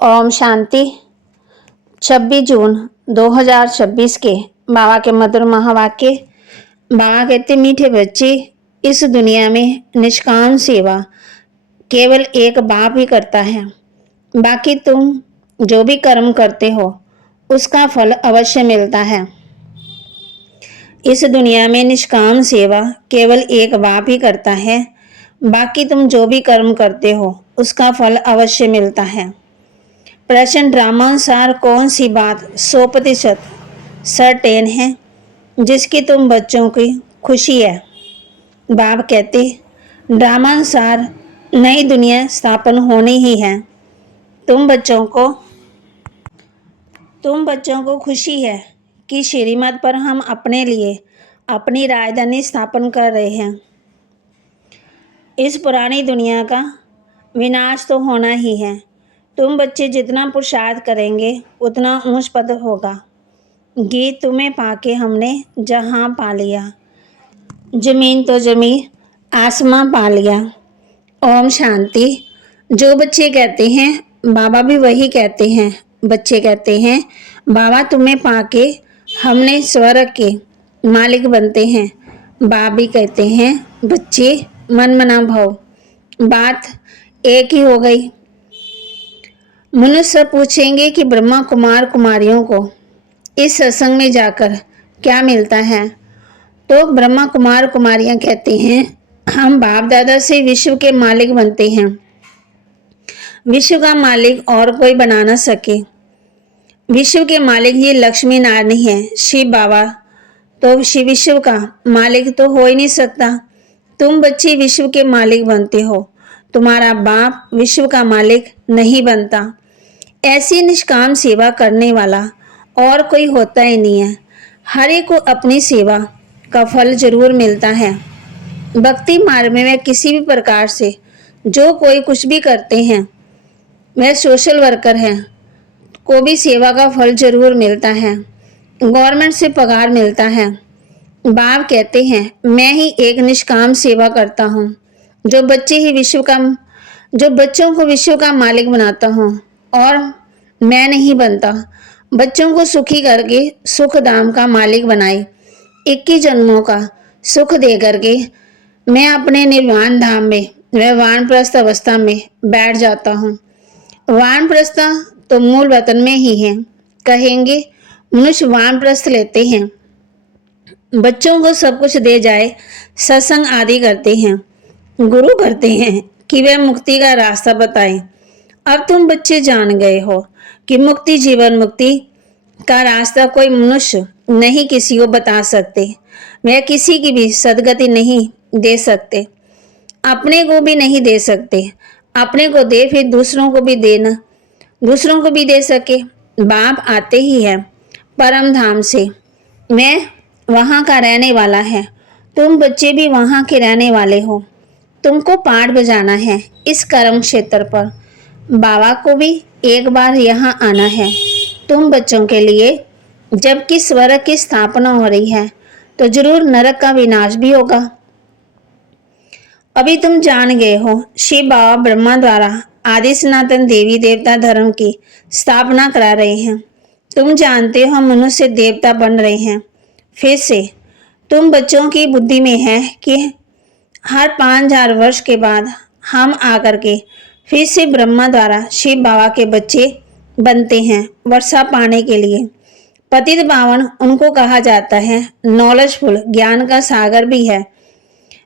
ओम शांति। 26 जून 2026 के बाबा के मधुर महावाक्य। बाबा कहते, मीठे बच्चे, इस दुनिया में निष्काम सेवा केवल एक बाप ही करता है। बाकी तुम जो भी कर्म करते हो उसका फल अवश्य मिलता है। इस दुनिया में निष्काम सेवा केवल एक बाप ही करता है। बाकी तुम जो भी कर्म करते हो उसका फल अवश्य मिलता है। प्रश्न, ड्रामानुसार कौन सी बात 100% सर्टेन है जिसकी तुम बच्चों की खुशी है? बाप कहते, ड्रामानुसार नई दुनिया स्थापन होनी ही है। तुम बच्चों को खुशी है कि श्रीमत पर हम अपने लिए अपनी राजधानी स्थापन कर रहे हैं। इस पुरानी दुनिया का विनाश तो होना ही है। तुम बच्चे जितना पुरुषार्थ करेंगे उतना ऊंच पद होगा। गीत तुम्हें पाके हमने जहां पा लिया, जमीन तो जमी आसमां पा लिया। ओम शांति। जो बच्चे कहते हैं बाबा भी वही कहते हैं। बच्चे कहते हैं बाबा तुम्हें पाके हमने स्वर्ग के मालिक बनते हैं। बाबा भी कहते हैं बच्चे मन मना भव। बात एक ही हो गई। मनुष्य पूछेंगे कि ब्रह्मा कुमार कुमारियों को इस सत्संग में जाकर क्या मिलता है, तो ब्रह्मा कुमार कुमारियां कहते हैं हम बाप दादा से विश्व के मालिक बनते हैं। विश्व का मालिक और कोई बना ना सके। विश्व के मालिक ये लक्ष्मी नारायण है। शिव बाबा तो विश्व का मालिक तो हो ही नहीं सकता। तुम बच्चे विश्व के मालिक बनते हो, तुम्हारा बाप विश्व का मालिक नहीं बनता। ऐसी निष्काम सेवा करने वाला और कोई होता ही नहीं है। हर एक को अपनी सेवा का फल जरूर मिलता है। भक्ति मार्ग में वह किसी भी प्रकार से जो कोई कुछ भी करते हैं, वह सोशल वर्कर है, को भी सेवा का फल जरूर मिलता है। गवर्नमेंट से पगार मिलता है। बाप कहते हैं मैं ही एक निष्काम सेवा करता हूँ, जो बच्चों को विश्व का मालिक बनाता हूँ और मैं नहीं बनता। बच्चों को सुखी करके सुख धाम का मालिक बनाए। 21 जन्मों का सुख दे करके मैं अपने निर्वाण धाम में वह वानप्रस्थ अवस्था में बैठ जाता हूँ। वानप्रस्थ तो मूल वतन में ही है। कहेंगे मनुष्य वानप्रस्थ लेते हैं, बच्चों को सब कुछ दे जाए, सत्संग आदि करते हैं, गुरु करते हैं कि वह मुक्ति का रास्ता बताएं। अब तुम बच्चे जान गए हो कि मुक्ति जीवन मुक्ति का रास्ता कोई मनुष्य नहीं किसी को बता सकते। वह किसी की भी सदगति नहीं दे सकते, अपने को भी नहीं दे सकते। अपने को दे फिर दूसरों को भी दे सके। बाप आते ही है परम धाम से। मैं वहाँ का रहने वाला है। तुम बच्चे भी वहाँ के रहने वाले हो। तुमको पाठ बजाना है इस कर्म क्षेत्र पर। बाबा को भी एक बार यहाँ आना है। तुम बच्चों के लिए जबकि स्वर्ग की स्थापना हो रही है तो जरूर नरक का विनाश भी होगा। अभी तुम जान गए हो शिव बाबा ब्रह्मा द्वारा आदि सनातन देवी देवता धर्म की स्थापना करा रहे हैं। तुम जानते हो हम मनुष्य देवता बन रहे हैं। फिर से तुम बच्चों की बुद्धि में है कि हर 5000 वर्ष के बाद हम आकर के फिर से ब्रह्मा द्वारा शिव बाबा के बच्चे बनते हैं वर्षा पाने के लिए। पतित पावन उनको कहा जाता है। नॉलेजफुल ज्ञान का सागर भी है।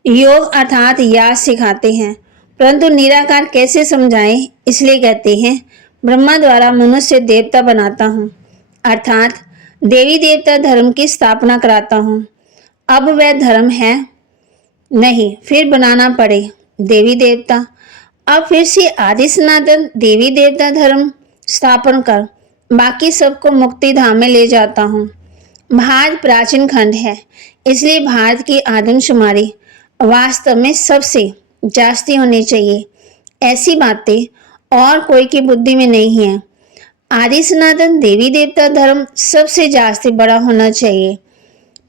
योग अर्थात याद सिखाते हैं, परंतु निराकार कैसे समझाएं, इसलिए कहते हैं ब्रह्मा द्वारा मनुष्य देवता बनाता हूँ, अर्थात देवी देवता धर्म की स्थापना कराता हूँ। अब वह धर्म है नहीं, फिर बनाना पड़े देवी देवता। अब फिर से आदि सनातन देवी देवता धर्म स्थापन कर बाकी सबको मुक्ति धाम में ले जाता हूँ। भारत प्राचीन खंड है, इसलिए भारत की आदमशुमारी वास्तव में सबसे जास्ती होनी चाहिए। ऐसी बातें और कोई की बुद्धि में नहीं है। आदि सनातन देवी देवता धर्म सबसे जास्ती बड़ा होना चाहिए।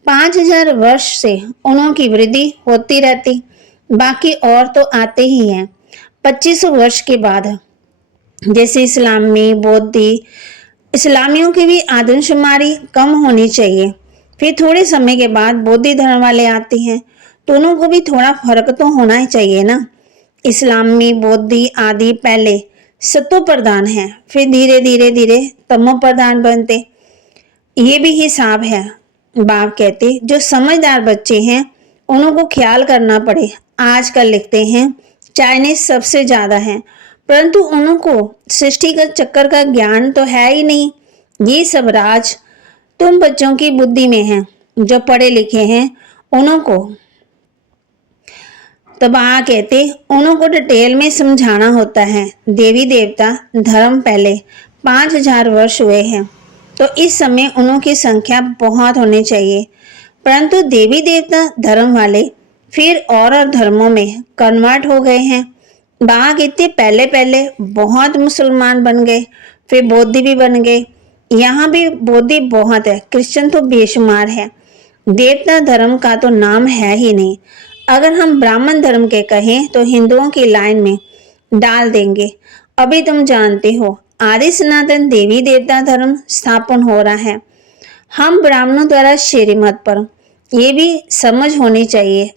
5000 वर्ष से उनकी वृद्धि होती रहती, बाकी और तो आते ही हैं। 2500 वर्ष के बाद जैसे इस्लामी, बौद्धि, इस्लामियों की भी आदमशुमारी कम होनी चाहिए। फिर थोड़े समय के बाद बौद्धि धर्म वाले आते हैं, दोनों को भी थोड़ा फर्क तो होना ही चाहिए ना। इस्लामी, बौद्धि आदि पहले सतो प्रधान है, फिर धीरे धीरे धीरे तमो प्रधान बनते। ये भी हिसाब है। बाप कहते जो समझदार बच्चे हैं उन्हों को ख्याल करना पड़े। आजकल लिखते हैं चाइनीज सबसे ज्यादा है, परंतु उन्हों को सृष्टि का चक्कर का ज्ञान तो है ही नहीं। ये सब राज तुम बच्चों की बुद्धि में है, जो पढ़े लिखे हैं उन्हों को। तब कहते उन्हों को डिटेल में समझाना होता है। देवी देवता धर्म पहले 5000 वर्ष हुए हैं, तो इस समय उन्हों की संख्या बहुत होनी चाहिए। परंतु देवी देवता धर्म वाले फिर और धर्मों में कन्वर्ट हो गए हैं। बाघ इतने पहले पहले बहुत मुसलमान बन गए, फिर बौद्धि भी बन गए। यहाँ भी बौद्धि बहुत है, क्रिश्चियन तो बेशुमार है। देवता धर्म का तो नाम है ही नहीं। अगर हम ब्राह्मण धर्म के कहें तो हिंदुओं की लाइन में डाल देंगे। अभी तुम जानते हो आदि सनातन देवी देवता धर्म स्थापन हो रहा है, हम ब्राह्मणों द्वारा श्रीमत पर। ये भी समझ होनी चाहिए।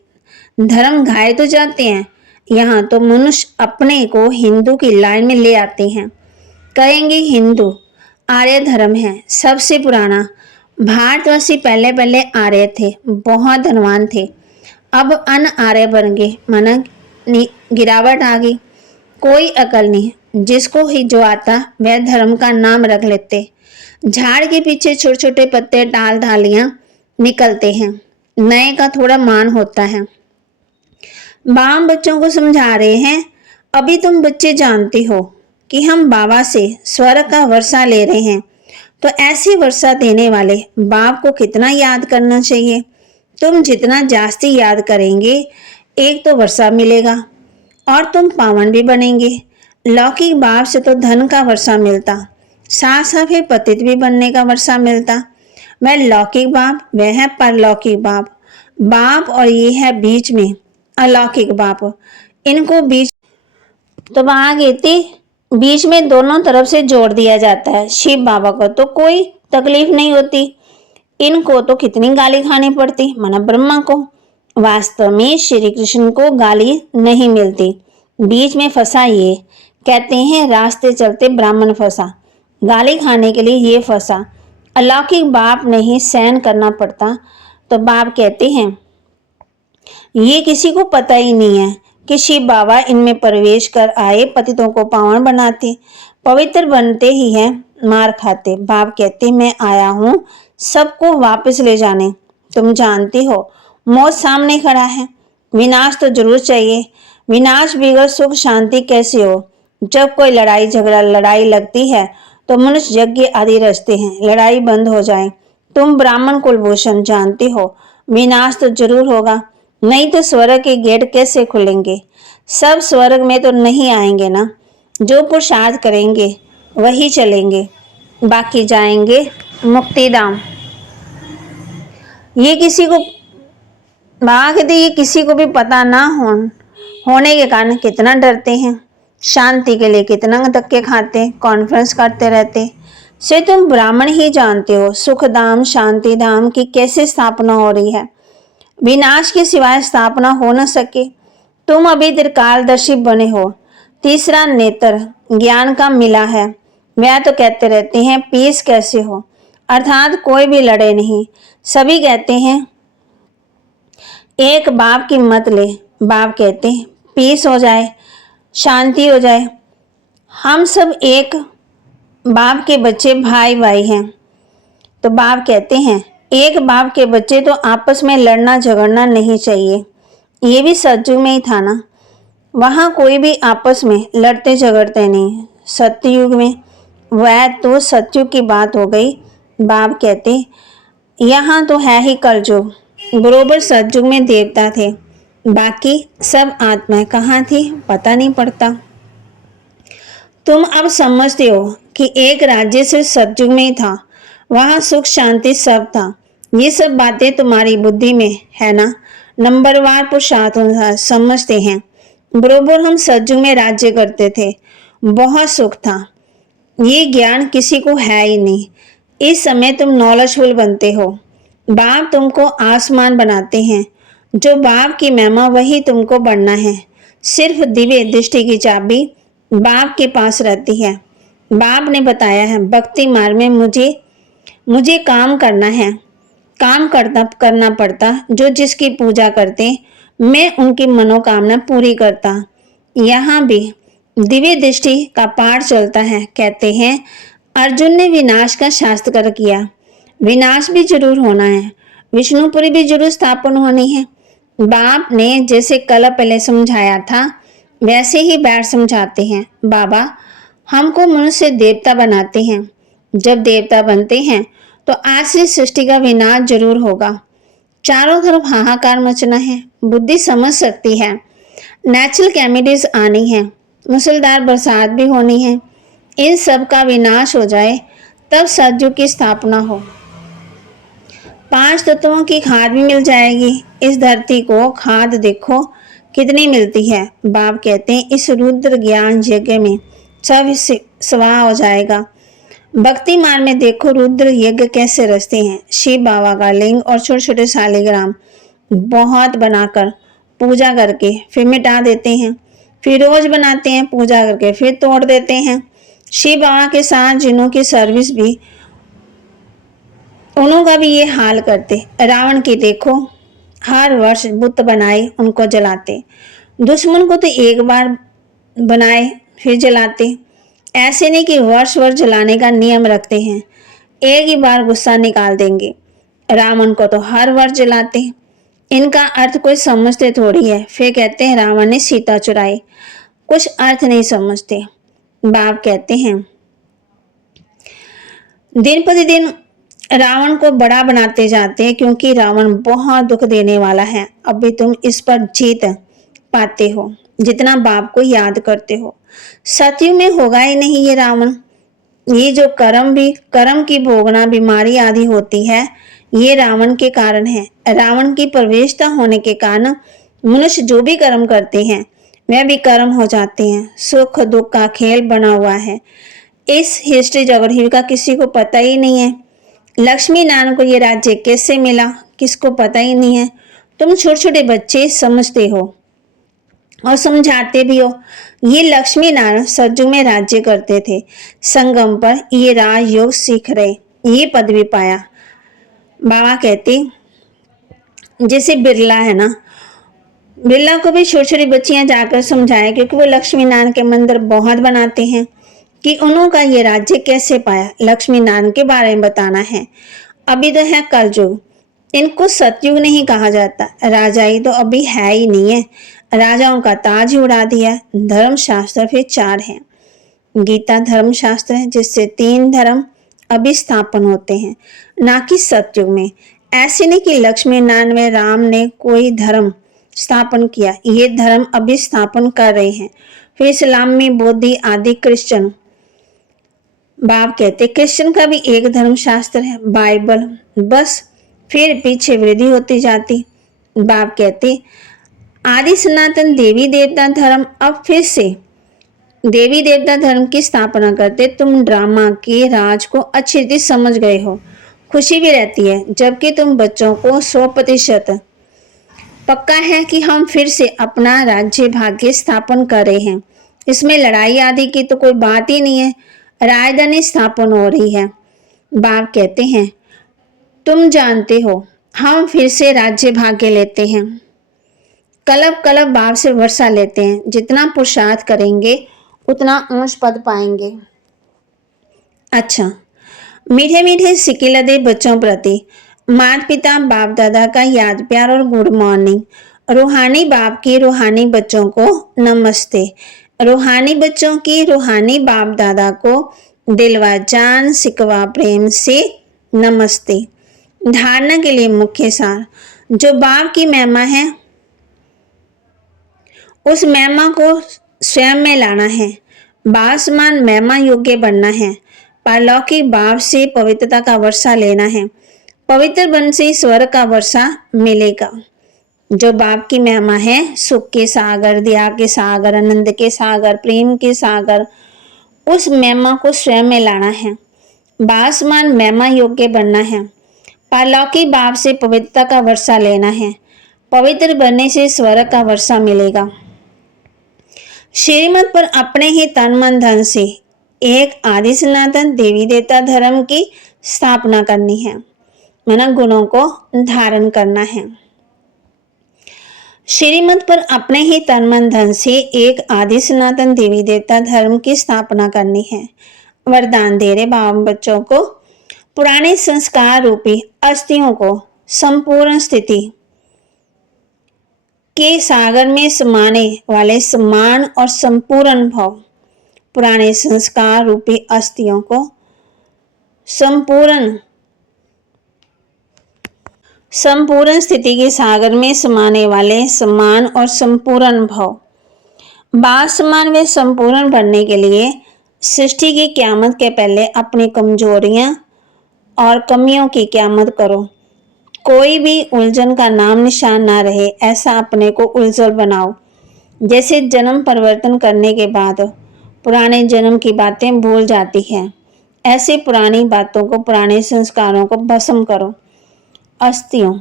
धर्म घाये तो जाते हैं, यहाँ तो मनुष्य अपने को हिंदू की लाइन में ले आते हैं। कहेंगे हिंदू आर्य धर्म है सबसे पुराना। भारतवासी पहले पहले आर्य थे, बहुत धनवान थे। अब अन आर्य बन गए, माना गिरावट आ गई। कोई अकल नहीं, जिसको ही जो आता वह धर्म का नाम रख लेते। झाड़ के पीछे छोटे छोटे पत्ते डाल डालियां निकलते हैं, नए का थोड़ा मान होता है। बाम बच्चों को समझा रहे हैं, अभी तुम बच्चे जानते हो कि हम बाबा से स्वर्ग का वर्षा ले रहे हैं, तो ऐसी वर्षा देने वाले बाप को कितना याद करना चाहिए। तुम जितना जास्ती याद करेंगे, एक तो वर्षा मिलेगा और तुम पावन भी बनेंगे। लौकिक बाप से तो धन का वर्षा मिलता, साथ साथ फिर पतित भी बनने का वर्षा मिलता। वह लौकिक बाप, वह है परलौकिक बाप। बाप और ये है बीच में अलौकिक बाप, इनको बीच तो वहां कहती बीच में दोनों तरफ से जोड़ दिया जाता है। शिव बाबा को तो कोई तकलीफ नहीं होती, इनको तो कितनी गाली खानी पड़ती, माना ब्रह्मा को। वास्तव में श्री कृष्ण को गाली नहीं मिलती, बीच में फंसा ये। कहते हैं रास्ते चलते ब्राह्मण फंसा, गाली खाने के लिए ये फंसा। अलौकिक बाप नहीं सहन करना पड़ता, तो बाप कहते हैं ये किसी को पता ही नहीं है कि शिव बाबा इनमें प्रवेश कर आए, पतितों को पावन बनाते, पवित्र बनते ही हैं, मार खाते। बाप कहते मैं आया हूँ सबको वापस ले जाने। तुम जानते हो मौत सामने खड़ा है, विनाश तो जरूर चाहिए। विनाश बगैर सुख शांति कैसे हो। जब कोई लड़ाई झगड़ा लड़ाई लगती है तो मनुष्य यज्ञ आदि रचते हैं, लड़ाई बंद हो जाए। तुम ब्राह्मण कुलभूषण जानते हो विनाश तो जरूर होगा, नहीं तो स्वर्ग के गेट कैसे खुलेंगे। सब स्वर्ग में तो नहीं आएंगे ना, जो पुरुषार्थ करेंगे वही चलेंगे, बाकी जाएंगे मुक्तिधाम। ये किसी को कहते ये किसी को भी पता ना होने के कारण कितना डरते हैं, शांति के लिए कितना धक्के खाते, कॉन्फ्रेंस करते रहते। से तुम ब्राह्मण ही जानते हो सुख धाम शांति धाम की कैसे स्थापना हो रही है। विनाश के सिवाय स्थापना हो न सके। तुम अभी त्रिकालदर्शी बने हो, तीसरा नेत्र ज्ञान का मिला है। वह तो कहते रहते हैं पीस कैसे हो, अर्थात कोई भी लड़े नहीं। सभी कहते हैं एक बाप की मत ले। बाप कहते हैं पीस हो जाए, शांति हो जाए। हम सब एक बाप के बच्चे, भाई भाई हैं। तो बाप कहते हैं एक बाप के बच्चे तो आपस में लड़ना झगड़ना नहीं चाहिए। ये भी सतयुग में ही था ना, वहाँ कोई भी आपस में लड़ते झगड़ते नहीं। सतयुग में वह तो सतयुग की बात हो गई। बाप कहते यहाँ तो है ही कलयुग। बरोबर सतयुग में देवता थे, बाकी सब आत्माएं कहाँ थी पता नहीं पड़ता। तुम अब समझते हो कि एक राज्य सिर्फ सतयुग में ही था, वहाँ सुख शांति सब था। ये सब बातें तुम्हारी बुद्धि में है ना, नंबरवार पुरुषार्थ अनुसार समझते हैं। बरोबर हम सतयुग में राज्य करते थे, बहुत सुख था। ये ज्ञान किसी को है ही नहीं। इस समय तुम नॉलेजफुल बनते हो। बाप तुमको आसमान बनाते हैं। जो बाप की महिमा वही तुमको बढ़ना है। सिर्फ दिव्य दृष्टि की चाबी बाप के पास रहती है। बाप ने बताया है भक्ति मार्ग में मुझे काम करना है। काम करना पड़ता। जो जिसकी पूजा करते मैं उनकी मनोकामना पूरी करता। यहाँ भी दिव्य दृष्टि का पाठ चलता है। कहते हैं अर्जुन ने विनाश का शास्त्र किया। विनाश भी जरूर होना है। विष्णुपुरी भी जरूर स्थापन होनी है। बाप ने जैसे कल पहले समझाया था वैसे ही बैठ समझाते हैं। बाबा हमको मनुष्य देवता बनाते हैं। जब देवता बनते हैं तो आश्रित सृष्टि का विनाश जरूर होगा। चारों तरफ हाहाकार मचना है। बुद्धि समझ सकती है। नेचुरल कैमिटीज आनी है। मूसलधार बरसात भी होनी है। इन सब का विनाश हो जाए तब सतयुग की स्थापना हो। 5 तत्वों की खाद भी मिल जाएगी। इस धरती को खाद देखो कितनी मिलती है। बाप कहते हैं इस रुद्र ज्ञान यज्ञ में सब स्वाहा हो जाएगा। भक्ति मार्ग में देखो रुद्र यज्ञ कैसे रचते हैं। शिव बाबा का लिंग और छोटे छोटे शालिग्राम बहुत बनाकर पूजा करके फिर मिटा देते हैं। फिर रोज बनाते हैं पूजा करके फिर तोड़ देते हैं। शिव बाबा के साथ जिनों की सर्विस भी उन्हों का भी ये हाल करते। रावण की देखो हर वर्ष बुत बनाए उनको जलाते। दुश्मन को तो एक बार बनाए फिर जलाते। ऐसे नहीं कि वर्ष वर्ष जलाने का नियम रखते हैं। एक ही बार गुस्सा निकाल देंगे। रावण को तो हर वर्ष जलाते। इनका अर्थ कोई समझते थोड़ी है। फिर कहते हैं रावण ने सीता चुराई। कुछ अर्थ नहीं समझते। बाप कहते हैं दिन प्रतिदिन रावण को बड़ा बनाते जाते हैं क्योंकि रावण बहुत दुख देने वाला है। अभी तुम इस पर जीत पाते हो जितना बाप को याद करते हो। सतयुग में होगा ही नहीं ये रावण। ये जो कर्म की भोगना बीमारी आदि होती है ये रावण के कारण है। रावण की प्रवेशता होने के कारण मनुष्य जो भी कर्म करते हैं वह भी कर्म हो जाते हैं। सुख दुख का खेल बना हुआ है। इस हिस्ट्री जोग्राफी का किसी को पता ही नहीं है। लक्ष्मी नारायण को ये राज्य कैसे मिला किसको पता ही नहीं है। तुम छोटे छोटे बच्चे समझते हो और समझाते भी हो। ये लक्ष्मी नारायण सतयुग में राज्य करते थे। संगम पर ये राजयोग सीख रहे ये पदवी पाया। बाबा कहते जैसे बिरला है ना, बिरला को भी छोटी छोटी बच्चियां जाकर समझाए क्योंकि वो लक्ष्मी नारायण के मंदिर बहुत बनाते हैं कि उन्हों का ये राज्य कैसे पाया। लक्ष्मी नारायण के बारे में बताना है। अभी तो है कलयुग। इनको सतयुग नहीं कहा जाता। राजाई तो अभी है ही नहीं है। राजाओं का ताज ही उड़ा दिया। धर्म शास्त्र फिर 4 हैं। गीता धर्म शास्त्र है जिससे 3 धर्म अभी स्थापन होते हैं ना कि सतयुग में। ऐसे नहीं कि लक्ष्मी नारायण में राम ने कोई धर्म स्थापन किया। ये धर्म अभी स्थापन कर रहे हैं। फिर इस्लाम में बौद्ध आदि क्रिश्चियन। बाप कहते क्रिश्चियन का भी एक धर्म शास्त्र है बाइबल। बस फिर पीछे वृद्धि होती जाती। बाप कहते आदि सनातन देवी देवता धर्म अब फिर से देवी देवता धर्म की स्थापना करते। तुम ड्रामा के राज को अच्छी रीति समझ गए हो। खुशी भी रहती है जबकि तुम बच्चों को 100% पक्का है कि हम फिर से अपना राज्य भाग्य स्थापन कर रहे हैं। इसमें लड़ाई आदि की तो कोई बात ही नहीं है। राजधानी स्थापन हो रही है। बाप कहते हैं तुम जानते हो हम फिर से राज्य भाग्य लेते हैं। कलब कलब बाप से वर्षा लेते हैं। जितना पुरुषार्थ करेंगे उतना ऊंच पद पाएंगे। अच्छा, मीठे मीठे सिक्के लदे बच्चों प्रति माता पिता बाप दादा का याद प्यार और गुड मॉर्निंग। रूहानी बाप की रूहानी बच्चों को नमस्ते। रूहानी बच्चों की रूहानी बाप दादा को दिलवा जान सिकवा प्रेम से नमस्ते। धारणा के लिए मुख्य सार जो बाप की महिमा है उस महिमा को स्वयं में लाना है। बाप समान महिमा योग्य बनना है। पारलौकिक बाप से पवित्रता का वर्षा लेना है। पवित्र बन से स्वर्ग का वर्षा मिलेगा। जो बाप की महिमा है सुख के सागर दया के सागर आनंद के सागर प्रेम के सागर उस महिमा को स्वयं में लाना है। बासमान महिमा योग्य बनना है। पारलौकिक बाप से पवित्रता का वर्षा लेना है। पवित्र बनने से स्वर्ग का वर्षा मिलेगा। श्रीमत पर अपने ही तन मन धन से एक आदि सनातन देवी देवता धर्म की स्थापना करनी है, माना गुणों को धारण करना है। श्रीमत पर अपने ही तन मन धन से एक आदि सनातन देवी देवता धर्म की स्थापना करनी है। वरदान दे रहे बाबा बच्चों को, पुराने संस्कार रूपी अस्थियों को संपूर्ण स्थिति के सागर में समाने वाले समान और संपूर्ण भाव, पुराने संस्कार रूपी अस्थियों को संपूर्ण स्थिति के सागर में समाने वाले समान और संपूर्ण भाव, बासमान व संपूर्ण बनने के लिए सृष्टि की क़यामत के पहले अपनी कमजोरियां और कमियों की क़यामत करो। कोई भी उलझन का नाम निशान ना रहे, ऐसा अपने को उलझल बनाओ। जैसे जन्म परिवर्तन करने के बाद पुराने जन्म की बातें भूल जाती हैं, ऐसे पुरानी बातों को, पुराने संस्कारों को भस्म करो। अस्थियों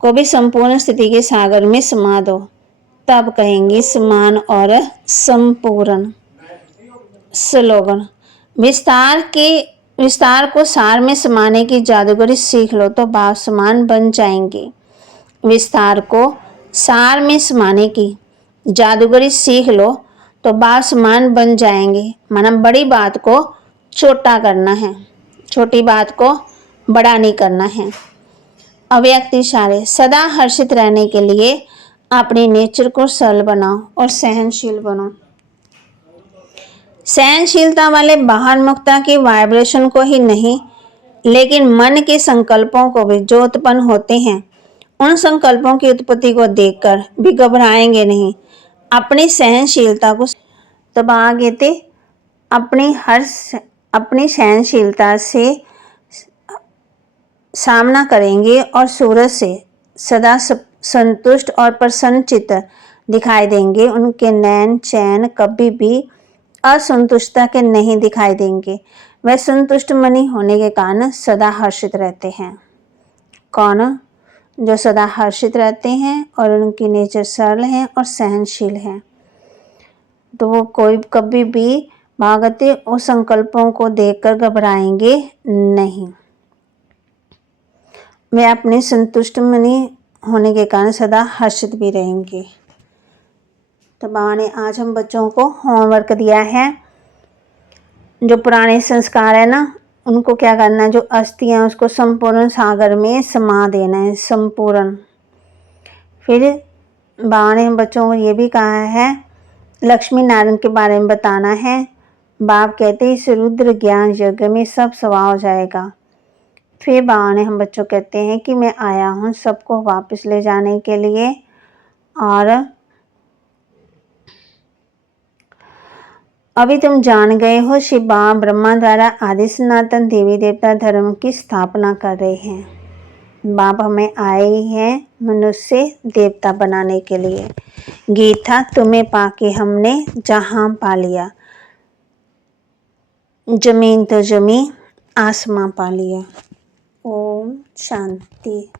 को भी संपूर्ण स्थिति के सागर में समा दो, तब कहेंगे समान और संपूर्ण। स्लोगन, विस्तार को सार में समाने की जादूगरी सीख लो तो बाप समान बन जाएंगे। विस्तार को सार में समाने की जादूगरी सीख लो तो बाप समान बन जाएंगे, माना बड़ी बात को छोटा करना है, छोटी बात को बड़ा नहीं करना है। अव्यक्त इशारे, सदा हर्षित रहने के लिए अपने नेचर को सरल बनाओ और सहनशील बनो। सहनशीलता वाले बाहर मुक्ता की वाइब्रेशन को ही नहीं, लेकिन मन के संकल्पों को भी जो उत्पन्न होते हैं, उन संकल्पों की उत्पत्ति को देखकर भी घबराएंगे नहीं। अपनी सहनशीलता को दबा देते अपनी सहनशीलता से सामना करेंगे और सूरज से सदा संतुष्ट और प्रसन्नचित्त दिखाई देंगे। उनके नैन चैन कभी भी असंतुष्टता के नहीं दिखाई देंगे। वह संतुष्ट मनी होने के कारण सदा हर्षित रहते हैं। कौन? जो सदा हर्षित रहते हैं और उनकी नेचर सरल है और सहनशील है, तो वो कोई कभी भी भागते उस संकल्पों को देखकर घबराएंगे नहीं। वे अपने संतुष्ट मनी होने के कारण सदा हर्षित भी रहेंगे। तो बाबा ने आज हम बच्चों को होमवर्क दिया है, जो पुराने संस्कार है ना, उनको क्या करना है, जो अस्थियां उसको संपूर्ण सागर में समा देना है, संपूर्ण। फिर बाबा ने हम बच्चों को ये भी कहा है, लक्ष्मी नारायण के बारे में बताना है। बाप कहते हैं इस रुद्र ज्ञान यज्ञ में सब सवा हो जाएगा। फिर बाबा ने हम बच्चों कहते हैं कि मैं आया हूँ सबको वापस ले जाने के लिए, और अभी तुम जान गए हो शिव बाबा ब्रह्मा द्वारा आदि सनातन देवी देवता धर्म की स्थापना कर रहे हैं। बाप हमें आए ही हैं मनुष्य देवता बनाने के लिए। गीत था, तुम्हें पाके हमने जहां पा लिया, जमीन तो जमी आसमां पा लिया। ओम शांति।